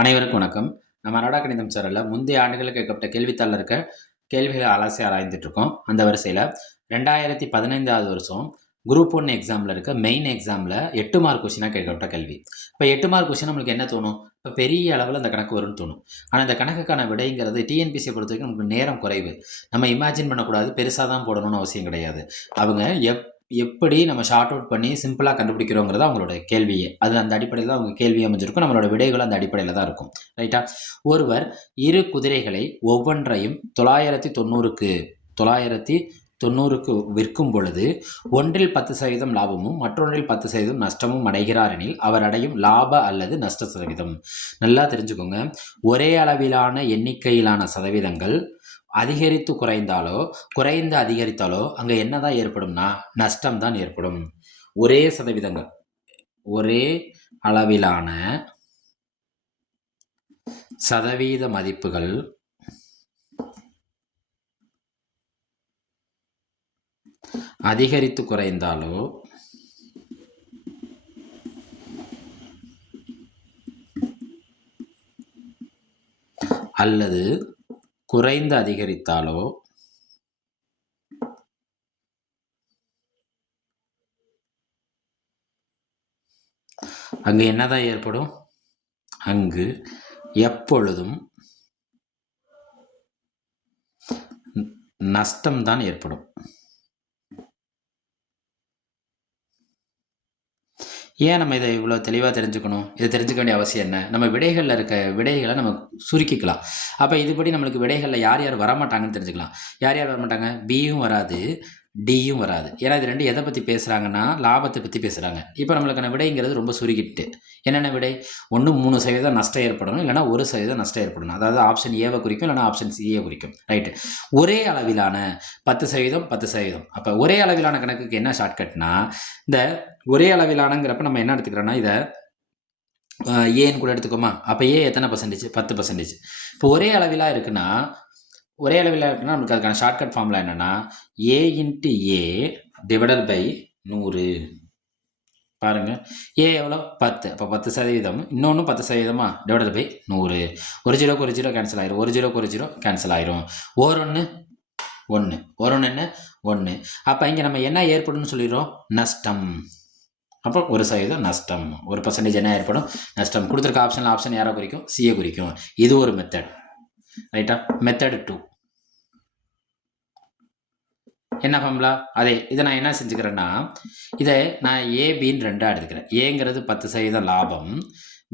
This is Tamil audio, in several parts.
அனைவருக்கும் வணக்கம். நம்ம அநாடா கணிதம் சேனல்ல முந்தைய ஆண்டுகளில் கேட்கப்பட்ட கேள்வித்தாளில் இருக்க கேள்விகளை அலசி ஆராய்ந்துட்டு இருக்கோம். அந்த வரிசையில் 2015வது வருஷம் குரூப் 1 எக்ஸாமில் இருக்க மெயின் எக்ஸாமில் 8 மார்க் கொஸ்டினாக கேட்கப்பட்ட கேள்வி. இப்போ 8 மார்க் கொஸ்டின் நம்மளுக்கு என்ன தோணும்? இப்போ பெரிய அளவில் அந்த கணக்கு வரும்னு தோணும். ஆனால் இந்த கணக்குக்கான விடைங்கிறது டிஎன்பிசியை பொறுத்த வரைக்கும் நமக்கு நேரம் குறைவு. நம்ம இமேஜின் பண்ணக்கூடாது, பெருசாக தான் போடணும்னு அவசியம் கிடையாது. அவங்க எப்படி நம்ம ஷார்ட் அவுட் பண்ணி சிம்பிளாக கண்டுபிடிக்கிறோங்கிறது அவங்களோட கேள்வியே. அது அந்த அடிப்படையில் தான் அவங்க கேள்வி அமைஞ்சிருக்கும். நம்மளோட விடைகள் அந்த அடிப்படையில் தான் இருக்கும். ரைட்டா? ஒருவர் 2 குதிரைகளை ஒவ்வொன்றையும் 990க்கு விற்கும் பொழுது ஒன்றில் 10% லாபமும் மற்றொன்றில் 10% நஷ்டமும் அடைகிறார் எனில் அவர் அடையும் லாப அல்லது நஷ்ட சதவீதம். நல்லா தெரிஞ்சுக்கோங்க. ஒரே அளவிலான எண்ணிக்கையிலான சதவீதங்கள் அதிகரித்து குறைந்தாலோ குறைந்து அதிகரித்தாலோ அங்கே என்னதான் ஏற்படும்னா நஷ்டம் தான் ஏற்படும். ஒரே சதவீதங்கள் ஒரே அளவிலான சதவீத மதிப்புகள் அதிகரித்து குறைந்தாலோ அல்லது குறைந்து அதிகரித்தாலோ அங்கு என்னதான் ஏற்படும்? அங்கு எப்பொழுதும் நஷ்டம்தான் ஏற்படும். ஏன் நம்ம இதை இவ்வளோ தெளிவாக தெரிஞ்சுக்கணும்? இதை தெரிஞ்சுக்க வேண்டிய அவசியம் என்ன? நம்ம விடைகளில் இருக்க விடைகளை நம்ம சுருக்கிக்கலாம். அப்போ இதுபடி நம்மளுக்கு விடைகளில் யார் யார் வரமாட்டாங்கன்னு தெரிஞ்சுக்கலாம். யார் யார் வரமாட்டாங்க? பியும் வராது, டியும் வராது. ஏன்னா இது ரெண்டு எதை பற்றி பேசுகிறாங்கன்னா லாபத்தை பற்றி பேசுகிறாங்க. இப்போ நம்மளுக்கான விடைங்கிறது ரொம்ப சுருக்கிட்டு என்னென்ன விடை? ஒன்று 3% நஷ்டம் ஏற்படணும், இல்லைனா 1% நஷ்டம் ஏற்படணும். அதாவது ஆப்ஷன் ஏவை குறிக்கும், இல்லைனா ஆப்ஷன் சியை குறிக்கும். ரைட்டு. ஒரே அளவிலான 10% 10%. அப்போ ஒரே அளவிலான கணக்குக்கு என்ன ஷார்ட்கட்னா, இந்த ஒரே அளவிலானங்கிறப்ப நம்ம என்ன எடுத்துக்கிறோன்னா இதை ஏன்னு கூட எடுத்துக்கோமா. அப்போ ஏ எத்தனை பர்சன்டேஜ்? 10%. இப்போ ஒரே அளவிலாக இருக்குன்னா நமக்கு அதுக்கான ஷார்ட்கட் ஃபார்முலா என்னன்னா A into A divided by 100. பாருங்க, ஏ எவ்வளோ? 10. அப்போ 10%. இன்னொன்று 10%மா டிவைடட் பை 100. ஒரு ஜீரோக்கு ஒரு ஜீரோ கேன்சல் ஆயிரும், ஒரு ஜீரோக்கு ஒரு ஜீரோ கேன்சல் ஆயிரும். ஓரொன்று 1, ஓரொன்று என்ன? 1. அப்போ இங்கே நம்ம என்ன ஏற்படும்னு சொல்லிடுறோம்? நஷ்டம். அப்போ 1% நஷ்டம், 1% என்ன ஏற்படும்? நஷ்டம். கொடுத்துருக்க ஆப்ஷன் யாரை குறிக்கும்? சியை குறிக்கும். இது ஒரு மெத்தட். ரைட்டா? மெத்தட் 2 என்ன ஃபார்முலா? அதே இதை நான் என்ன செஞ்சுக்கிறேன்னா, இதை நான் ஏபின்னு ரெண்டாக எடுத்துக்கிறேன். ஏங்கிறது 10% லாபம்,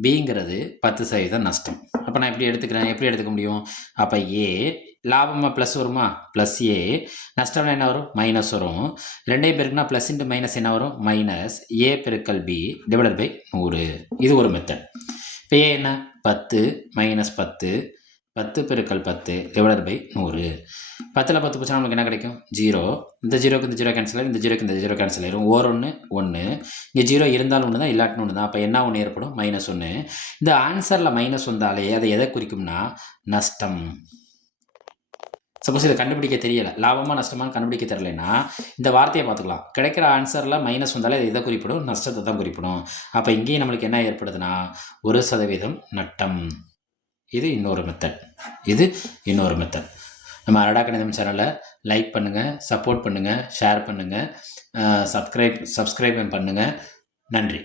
பிங்கிறது 10% நஷ்டம். அப்போ நான் எப்படி எடுத்துக்க முடியும்? அப்போ ஏ லாபமாக ப்ளஸ் வருமா? Plus A. நஷ்டம்னா என்ன வரும்? மைனஸ் வரும். ரெண்டையும் பெருக்குனா ப்ளஸ் இன்ட்டு மைனஸ் என்ன வரும்? மைனஸ் ஏ பெருக்கல் பி டிவைடட் பை 100. இது ஒரு மெத்தட். இப்போ ஏ என்ன? 10 மைனஸ் 10 10 பெருக்கல் 10 டிவைடட் பை 100. 10ல் 10 போச்சுன்னா நமக்கு என்ன கிடைக்கும்? 0. இந்த ஜீரோக்கு இந்த ஜீரோ கேன்சல் ஆயிரும், இந்த ஜீரோக்கு இந்த ஜீரோ கேன்சல் ஆயிரும். ஓரொன்று 1. இங்கே ஜீரோ இருந்தாலும் ஒன்று தான், இல்லாட்டின்னு ஒன்று தான். அப்போ என்ன ஒன்று ஏற்படும்? -1. இந்த ஆன்சரில் மைனஸ் வந்தாலே அதை எதை குறிக்கும்னா நஷ்டம். சப்போஸ் இதை கண்டுபிடிக்க தெரியலை, லாபமாக நஷ்டமாக கண்டுபிடிக்க தெரியலைன்னா இந்த வார்த்தையை பார்த்துக்கலாம். கிடைக்கிற ஆன்சரில் மைனஸ் வந்தாலே அது எதை குறிப்பிடும்? நஷ்டத்தை தான் குறிப்பிடும். அப்போ இங்கேயும் நம்மளுக்கு என்ன ஏற்படுதுன்னா 1% நட்டம். இது இன்னொரு மெத்தட். நம்ம அநாடா கணிதம் சேனலை லைக் பண்ணுங்கள், சப்போர்ட் பண்ணுங்கள், ஷேர் பண்ணுங்கள், சப்ஸ்கிரைப் பண்ணுங்கள். நன்றி.